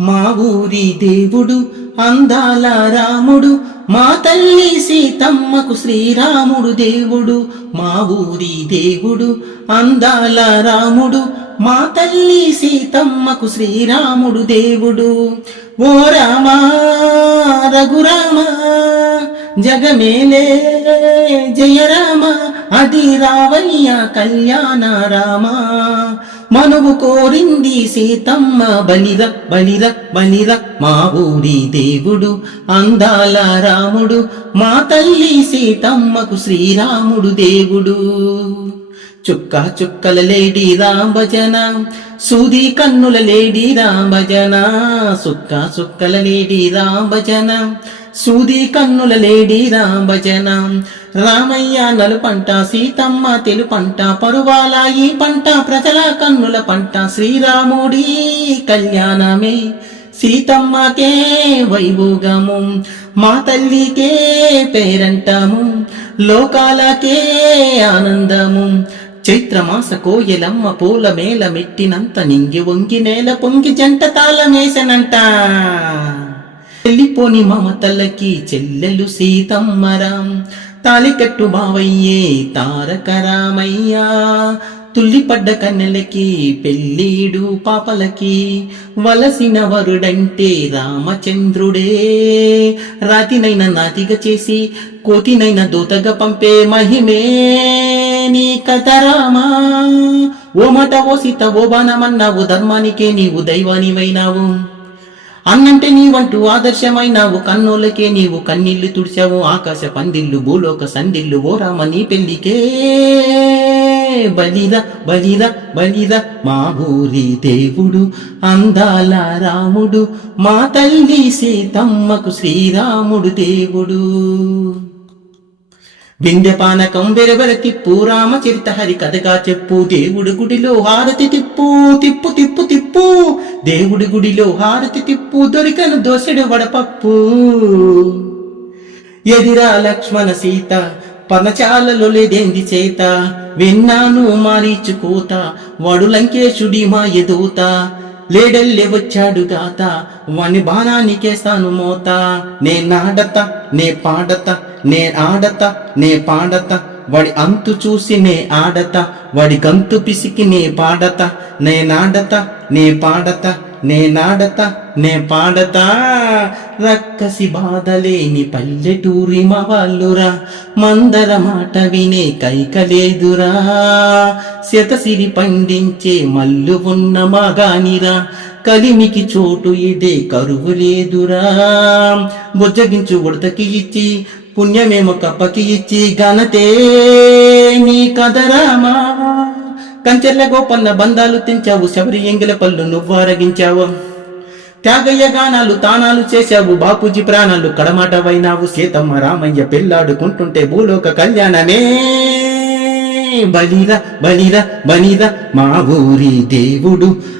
మా ఊరి దేవుడు అందాల రాముడు మా తల్లి సీతమ్మకు శ్రీరాముడు దేవుడు మా ఊరి దేవుడు అందాల రాముడు మా తల్లి సీతమ్మకు శ్రీరాముడు దేవుడు. ఓ రామా రఘురామ జగమేలే జయ రామ అది రావయ్య కళ్యాణ రామా. మనవు కోరింది సీతమ్మ బలిర బలిర బలిర మా ఊరి దేవుడు అందాల రాముడు మా తల్లి సీతమ్మకు శ్రీరాముడు దేవుడు. చుక్క చుక్కల లేడి రాంభజన సూది కన్నుల లేడి రాంభజన సుక్క సుక్కల లేడి రాంభజన సూది కన్నుల లేడి రామభజన. రామయ్య నలుపంట సీతమ్మ తెలుపంట పరువాల ఈ పంట ప్రజల కన్నుల పంట శ్రీరాముడి కళ్యాణమే. సీతమ్మకే వైభోగము మా తల్లికే పేరంటాము లోకాలకే ఆనందము. చైత్రమాస కోయలమ్మ పూల మేల మెట్టినంత నింగి వంగి నేల పొంగి జంట తాళమేసనంట. చెల్లిపోని మమతలకి చెల్లెలు సీతమ్మరాం. తాలికట్టు బావయ్యే తారకరామయ్యా. తుల్లిపడ్డ కన్నెలకి పెళ్ళీడు పాపలకి. వలసిన వరుడంటే రామచంద్రుడే. రాతినైన నాతిగా చేసి కోతినైన దూతగా పంపే మహిమే నీ కథ రామా. ఓ మట ఓ సీత ఓ బాణమన్నావు ధర్మానికే నీవు దైవానివైనావు. అన్నంటే నీవంటూ ఆదర్శమైనావు కన్నోలకే నీవు కన్నీళ్ళు తుడిచావు ఆకాశ పందిళ్ళు భూలోక సందిళ్ళు ఓ రామ నీ పెళ్ళికే బలిద బలిద బలిద మా ఊరి దేవుడు అందాల రాముడు మా తల్లి సీతమ్మకు శ్రీరాముడు దేవుడు. వింధ్యపానకం వెరవెర తిప్పు రామచరిత హరి కథగా చెప్పు. దేవుడి గుడిలో హారతి తిప్పు తిప్పు తిప్పు తిప్పు. దేవుడి గుడిలో హారతి తిప్పు దొరికను దోసెడు వడపప్పు. ఎదిరా లక్ష్మణ సీత పనచాలలో లేదేంది చేత? విన్నాను మారీచుకోత వడు లంకేశుడి మా ఎదూత లేడల్లే వచ్చాడు తాత వాని బాణానికేస్తాను మోత నే నాడత నే పాడత నే ఆడత నే పాడత. వాడి అంతు చూసి నే ఆడత వాడి గంతు పిసికి నే పాడత. నే నాడత నే పాడత. నేనాడత నే పాడతా. రక్కసి బాధలేని పల్లెటూరి మా వాళ్ళురా మందర మాట వినే కైకలేదురా. శతసిరి పండించే మల్లు ఉన్న మాగానిరా. కలిమికి చోటు ఇదే కరువు లేదురా. బుజ్జగించు ఉడతకి ఇచ్చి పుణ్యమేమో కప్పకి ఇచ్చి ఘనతే నీ కదరామా కంచెర్ల గోపన్న బంధాలు తెంచావు శబరి ఎంగిల పళ్ళు నువ్వారగించావు. త్యాగయ్య గానాలు తానాలు చేశావు బాపూజీ ప్రాణాలు కడమాటవైనావు. సీతమ్మ రామయ్య పెళ్ళాడుకుంటుంటే భూలోక కళ్యాణమే. బలిర బలిర బలిర మా ఊరి దేవుడు.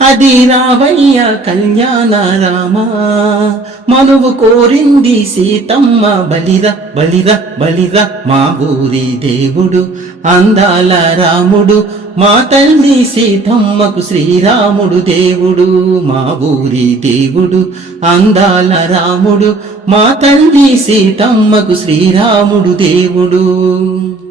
అది రావయ్య కళ్యాణ రామ. మనువు కోరింది సీతమ్మ బలిర బలిర బలిర మా ఊరి దేవుడు అందాల రాముడు మా తల్లి సీతమ్మకు శ్రీరాముడు దేవుడు మా ఊరి దేవుడు అందాల రాముడు మా తల్లి సీతమ్మకు శ్రీరాముడు దేవుడు.